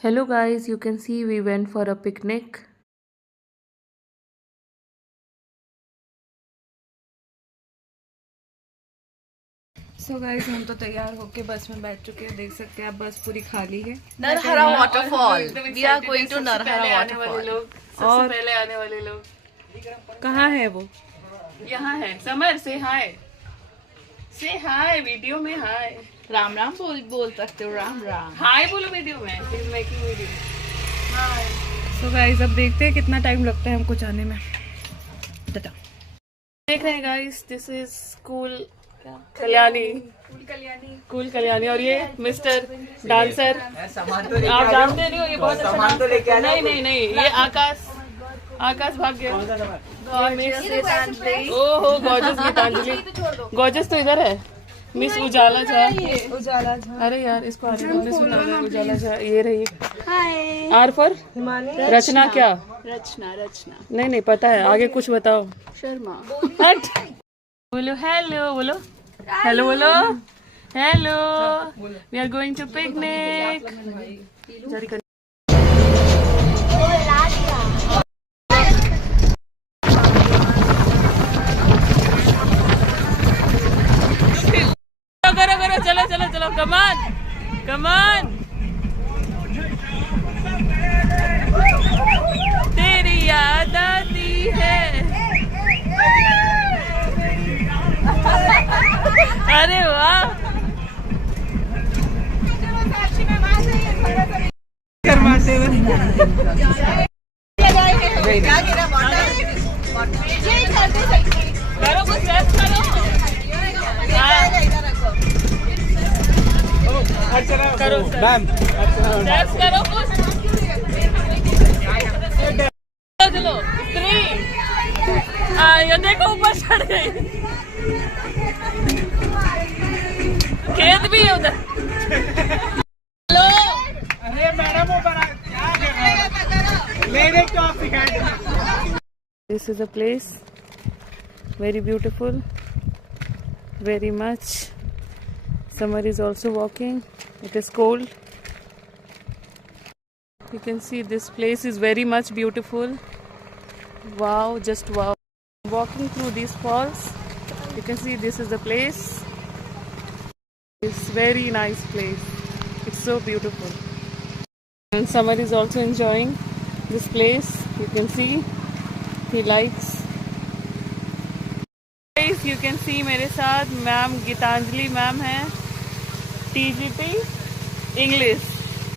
Hello guys, you can see we went for a picnic. So guys हम तो तैयार होके बस में बैठ चुके हैं। देख सकते हैं आप बस पूरी खाली है। Narhara waterfall, we are going to Narhara waterfall. सबसे पहले आने वाले लोग कहाँ है वो? यहाँ है। समर से हाय, से हाय वीडियो में हाय। राम राम बोल सकते हो, राम राम। हाय बोलो वीडियो में, she is making video. Hi. So guys अब देखते हैं कितना टाइम लगता है हमको जाने में। टाटा। देख रहे हैं guys, this is school Kalyani, cool Kalyani. और ये मिस्टर डांसर, आप जानते नहीं हो, ये बहुत अच्छा। नहीं, ये आकाश भाग गया। ओहो गॉर्जस गीतांजलि, गॉर्जस तो इधर है। मिस उजाला झा, अरे यार इसको मिस उजाला झा, ये रही। आर फॉर रचना। क्या रचना नहीं पता है, आगे कुछ बताओ। शर्मा। हट बोलो हेलो, बोलो हेलो, बोलो hello. We are going to picnic. करो चलो कमान। तेरी याद आती है। अरे वाह, करो कुछ रेस्ट करो। करो रेस्ट करो कुछ। चलो 3, ये देखो ऊपर चढ़ गई। खेत भी है उधर। हेलो, अरे madam This is a place very beautiful, very much. Summer is also walking. It is cold. You can see this place is very much beautiful. Wow, just wow. Walking through these falls, you can see this is the place. It's very nice place. It's so beautiful. And Summer is also enjoying this place. You can see he likes. Guys, you can see मेरे साथ ma'am Geetanjali ma'am है, TGT English.